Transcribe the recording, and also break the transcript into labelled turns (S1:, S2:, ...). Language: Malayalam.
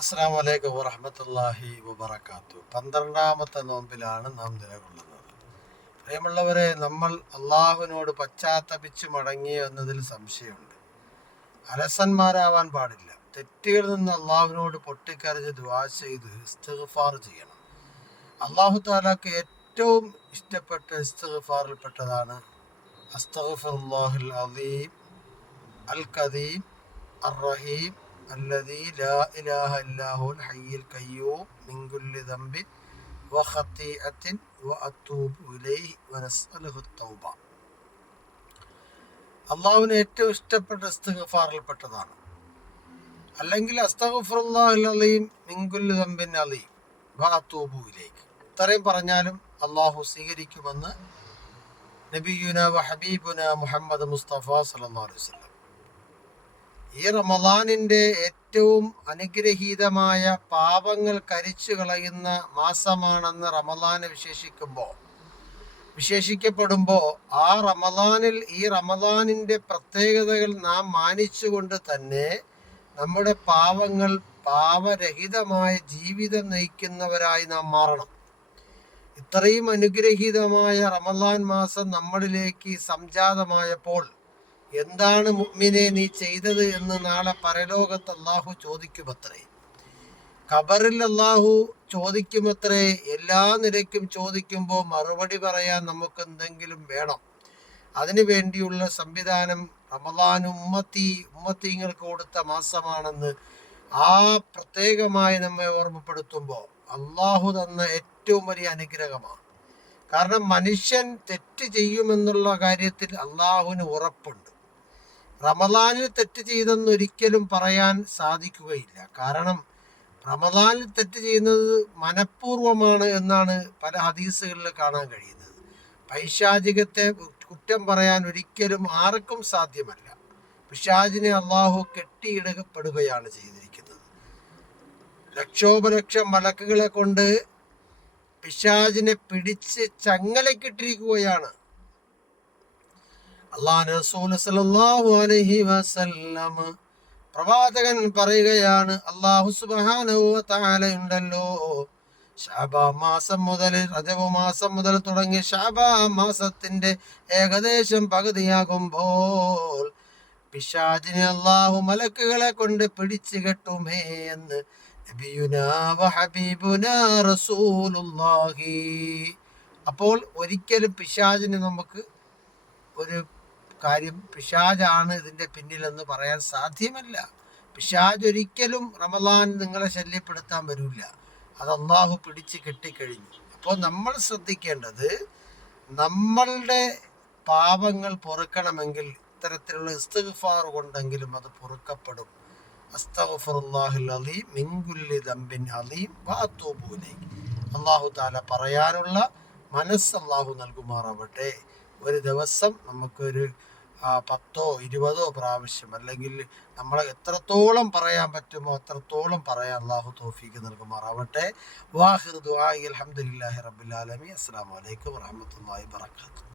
S1: അസ്സാം വലൈക്കും വറഹമത്തല്ലാഹി വബർക്കാത്തു പന്ത്രണ്ടാമത്തെ നോമ്പിലാണ് നാം നിലകൊള്ളുന്നത്. പ്രിയമുള്ളവരെ നമ്മൾ അള്ളാഹുവിനോട് പശ്ചാത്തപിച്ച് മടങ്ങി എന്നതിൽ സംശയമുണ്ട്. അലസന്മാരാവാൻ പാടില്ല. തെറ്റുകളിൽ നിന്ന് അള്ളാഹുവിനോട് പൊട്ടിക്കരഞ്ഞ് ദ്വാ ചെയ്ത് ഇസ്തിഗ്ഫാർ ചെയ്യണം. അള്ളാഹു താലാക്ക് ഏറ്റവും ഇഷ്ടപ്പെട്ട ഇസ്തഫാറിൽപ്പെട്ടതാണ് അസ്തഫുല്ലാഹുൽ അലീം അൽ കദീം അർ റഹീം الذي لا إله إلا هو الحي القيوم من كل ذنب وخطيئة وأتوب إليه ونسأله التوبة അള്ളാഹുവിന് ഏറ്റവും ഇഷ്ടപ്പെട്ട ഇസ്തഗഫാറിൽപ്പെട്ടതാണ് അല്ലെങ്കിൽ അസ്തഗഫുറുല്ലാഹുലീം മിങ്കുല്ലു തമ്പിൻ അലീം വാത്തൂബുയിലേക്ക് ഇത്രയും പറഞ്ഞാലും അള്ളാഹു സ്വീകരിക്കുമെന്ന് നബിയുന വ ഹബീബുന മുഹമ്മദ് മുസ്തഫ സല്ലല്ലാഹു അലൈഹി വസല്ലം ഈ റമദാനിന്റെ ഏറ്റവും അനുഗ്രഹീതമായ പാപങ്ങൾ കരിച്ചു കളയുന്ന മാസമാണെന്ന് റമദാനെ വിശേഷിക്കുമ്പോൾ വിശേഷിക്കപ്പെടുമ്പോൾ ആ റമദാനിൽ ഈ റമദാനിന്റെ പ്രത്യേകതകൾ നാം മാനിച്ചുകൊണ്ട് തന്നെ നമ്മുടെ പാവങ്ങൾ പാവരഹിതമായ ജീവിതം നയിക്കുന്നവരായി നാം മാറണം. ഇത്രയും അനുഗ്രഹീതമായ റമദാൻ മാസം നമ്മളിലേക്ക് സംജാതമായപ്പോൾ എന്താണ് മുഅ്മിനെ നീ ചെയ്തത് എന്ന് നാളെ പരലോകത്ത് അള്ളാഹു ചോദിക്കുമത്രേ. ഖബറിൽ അള്ളാഹു ചോദിക്കുമത്രേ എല്ലാ നിലയ്ക്കും ചോദിക്കുമ്പോൾ മറുപടി പറയാൻ നമുക്ക് എന്തെങ്കിലും വേണം. അതിനു വേണ്ടിയുള്ള സംവിധാനം റമദാൻ ഉമ്മത്തി ഉമ്മത്തിങ്ങൾക്ക് കൊടുത്ത മാസമാണെന്ന് ആ പ്രത്യേകമായി നമ്മെ ഓർമ്മപ്പെടുത്തുമ്പോൾ അള്ളാഹു തന്ന ഏറ്റവും വലിയ അനുഗ്രഹമാണ്. കാരണം മനുഷ്യൻ തെറ്റ് ചെയ്യുമെന്നുള്ള കാര്യത്തിൽ അള്ളാഹുവിന് ഉറപ്പുണ്ട്. റമദാനിൽ തെറ്റ് ചെയ്തെന്ന് ഒരിക്കലും പറയാൻ സാധിക്കുകയില്ല. കാരണം റമദാനിൽ തെറ്റ് ചെയ്യുന്നത് മനഃപൂർവമാണ് എന്നാണ് പല ഹദീസുകളിൽ കാണാൻ കഴിയുന്നത്. പൈശാചികത്തെ കുറ്റം പറയാൻ ഒരിക്കലും ആർക്കും സാധ്യമല്ല. പിശാചിനെ അള്ളാഹു കെട്ടിയിടപ്പെടുകയാണ് ചെയ്തിരിക്കുന്നത്. ലക്ഷോപലക്ഷം മലക്കുകളെ കൊണ്ട് പിശാചിനെ പിടിച്ച് ചങ്ങലക്കിട്ടിരിക്കുകയാണ് അലൈഹി വസല്ലം പ്രവാചകൻ പറയുകയാണ് അള്ളാഹു സുബ്ഹാനഹു ഷാബാ മാസം മുതൽ റജബ് മാസം മുതൽ തുടങ്ങി ഷാബാ മാസത്തിന്റെ ഏകദേശം പകുതിയാകുമ്പോൾ പിശാചിനെ അള്ളാഹു മലക്കുകളെ കൊണ്ട് പിടിച്ചു കെട്ടുമേ എന്ന് അപ്പോൾ ഒരിക്കലും പിശാചിനെ നമുക്ക് ഒരു കാര്യം പിശാജാണ് ഇതിന്റെ പിന്നിലെന്ന് പറയാൻ സാധ്യമല്ല. പിശാജ് ഒരിക്കലും റമദാൻ നിങ്ങളെ ശല്യപ്പെടുത്താൻ വരില്ല. അത് അള്ളാഹു പിടിച്ച് കെട്ടിക്കഴിഞ്ഞു. അപ്പോൾ നമ്മൾ ശ്രദ്ധിക്കേണ്ടത് നമ്മളുടെ പാപങ്ങൾ പൊറുക്കണമെങ്കിൽ ഇത്തരത്തിലുള്ള ഇസ്തിഗ്ഫാർ കൊണ്ടെങ്കിലും അത് പൊറുക്കപ്പെടും. അസ്തഗ്ഫിറുല്ലാഹിൽ അലീം മിൻകുല്ലി ദംബിൻ അലീം വാത്തൂബൂലേക്ക് അള്ളാഹു താല പറയാനുള്ള മനസ്സ് നൽകുമാറാവട്ടെ. ഒരു ദിവസം നമുക്കൊരു പത്തോ ഇരുപതോ പ്രാവശ്യം അല്ലെങ്കിൽ നമ്മൾ എത്രത്തോളം പറയാൻ പറ്റുമോ അത്രത്തോളം പറയാൻ അള്ളാഹു തോഫീക്ക് നൽകുമാറാവട്ടെ. വാഹിർ ദുആ അലഹമുല്ലാഹി റബ്ബുലാലമി അസ്സാം വലൈക്കും വാഹമത്തല്ലാ വാത്തു